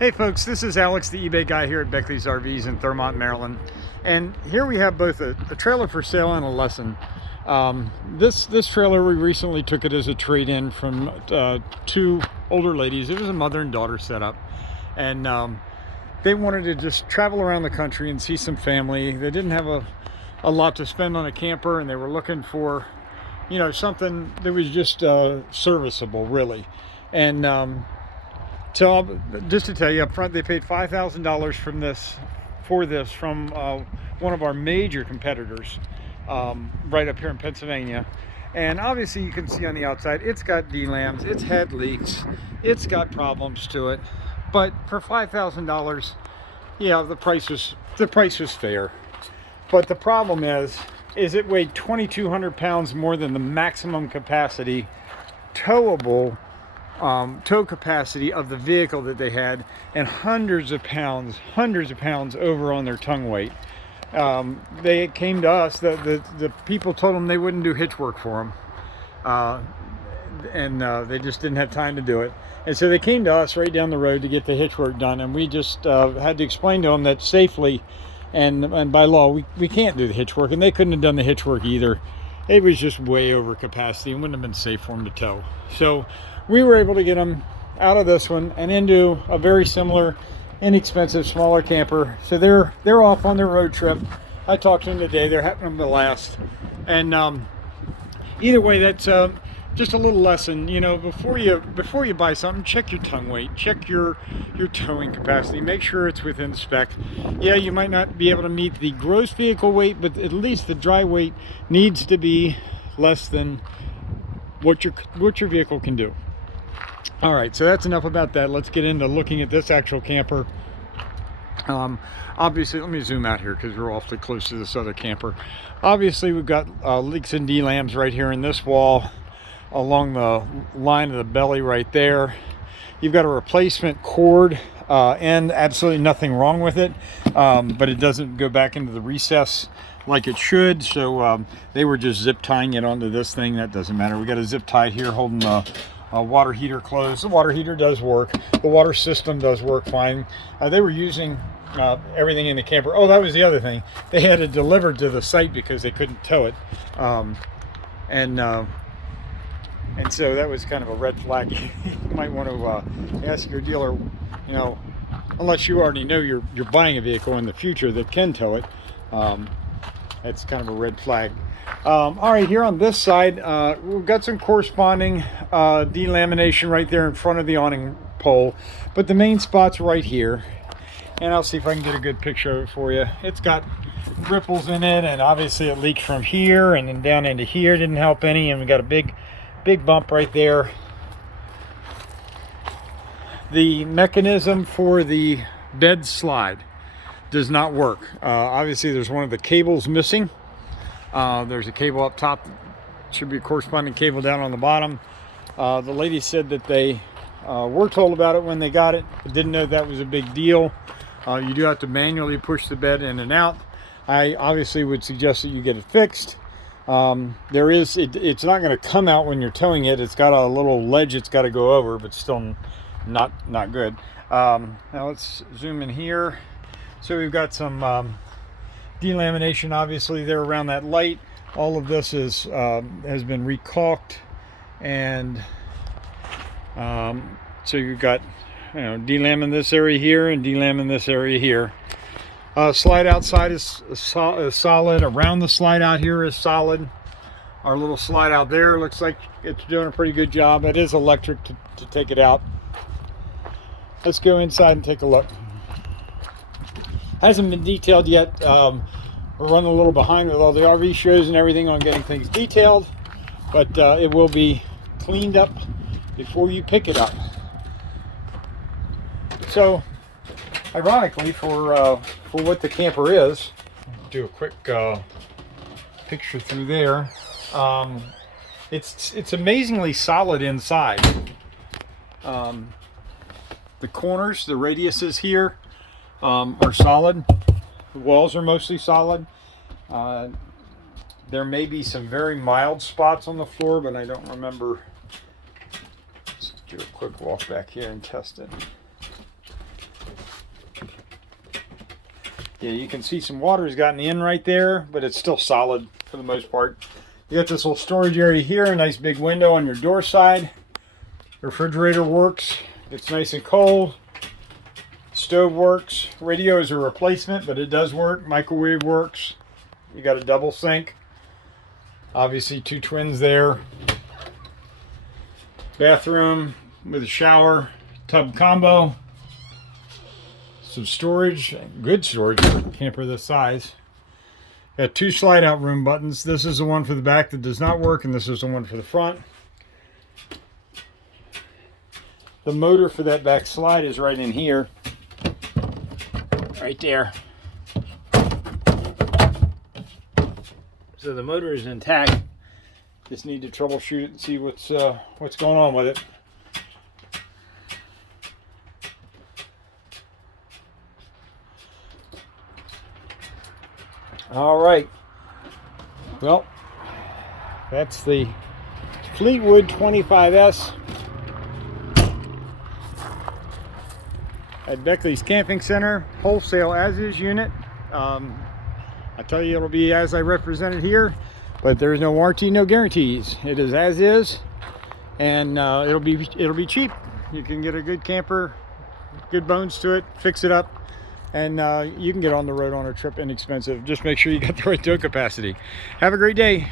Hey folks, this is Alex, the eBay guy here at Beckley's RVs in Thrumont, Maryland. And here we have both a trailer for sale and a lesson. This trailer, we recently took it as a trade-in from two older ladies. It was a mother and daughter setup. And they wanted to just travel around the country and see some family. They didn't have a lot to spend on a camper, and they were looking for, you know, something that was just serviceable, really. And so just to tell you up front, they paid $5,000 for this from one of our major competitors right up here in Pennsylvania. And obviously you can see on the outside, it's got D-lams, it's had leaks, it's got problems to it. But for $5,000, yeah, the price was fair. But the problem is it weighed 2,200 pounds more than the maximum capacity towable tow capacity of the vehicle that they had, and hundreds of pounds over on their tongue weight. They came to us, the people told them they wouldn't do hitch work for them, and they just didn't have time to do it. And so they came to us right down the road to get the hitch work done, and we just had to explain to them that safely and by law we can't do the hitch work, and they couldn't have done the hitch work either. It was just way over capacity and wouldn't have been safe for them to tow. So we were able to get them out of this one and into a very similar, inexpensive, smaller camper. So they're off on their road trip. I talked to them today. They're having them to last. And either way, that's just a little lesson. You know, before you buy something, check your tongue weight, check your towing capacity, make sure it's within spec. Yeah, you might not be able to meet the gross vehicle weight, but at least the dry weight needs to be less than what your vehicle can do. All right, so that's enough about that. Let's get into looking at this actual camper. Obviously, let me zoom out here because we're awfully close to this other camper. Obviously, we've got leaks and D-lams right here in this wall along the line of the belly right there. You've got a replacement cord and absolutely nothing wrong with it, but it doesn't go back into the recess like it should. So they were just zip tying it onto this thing. That doesn't matter. We got a zip tie here holding the water heater closed. The water heater does work. The water system does work fine. They were using everything in the camper. Oh, that was the other thing. They had it delivered to the site because they couldn't tow it. And so that was kind of a red flag. You might want to ask your dealer, you know, unless you already know you're buying a vehicle in the future that can tow it. That's kind of a red flag. All right, here on this side, we've got some corresponding delamination right there in front of the awning pole, but the main spot's right here. And I'll see if I can get a good picture of it for you. It's got ripples in it, and obviously it leaked from here and then down into here. Didn't help any, and we got a big bump right there. The mechanism for the bed slide does not work. Obviously there's one of the cables missing. There's a cable up top, should be a corresponding cable down on the bottom. The lady said that they were told about it when they got it, but didn't know that was a big deal. You do have to manually push the bed in and out. I obviously would suggest that you get it fixed. It's not going to come out when you're towing it. It's got a little ledge it's got to go over, but still not good. Now let's zoom in here. So we've got some delamination obviously there around that light. All of this is has been recaulked, and so you've got, you know, delam in this area here and delam in this area here. Slide outside is solid. Around the slide out here is solid. Our little slide out there looks like it's doing a pretty good job. It is electric to take it out. Let's go inside and take a look. Hasn't been detailed yet. We're running a little behind with all the RV shows and everything on getting things detailed, but it will be cleaned up before you pick it up. So, ironically, for what the camper is, do a quick picture through there. It's amazingly solid inside. The corners, the radiuses here are solid. The walls are mostly solid. There may be some very mild spots on the floor, but I don't remember. Let's do a quick walk back here and test it. Yeah, you can see some water has gotten in right there, but it's still solid for the most part. You got this little storage area here, a nice big window on your door side. The refrigerator works. It's nice and cold. Stove works. Radio is a replacement, but it does work. Microwave works. You got a double sink. Obviously 2 twins there. Bathroom with a shower, tub combo. Some storage, good storage for a camper this size. Got 2 slide out room buttons. This is the one for the back that does not work, and this is the one for the front. The motor for that back slide is right in here. Right there. So the motor is intact. Just need to troubleshoot it and see what's going on with it. All right. Well, that's the Fleetwood 25S at Beckley's Camping Center, wholesale as-is unit. I tell you, it'll be as I represented here, but there's no warranty, no guarantees. It is as is, and it'll be cheap. You can get a good camper, good bones to it, fix it up, and you can get on the road on a trip inexpensive. Just make sure you got the right tow capacity. Have a great day.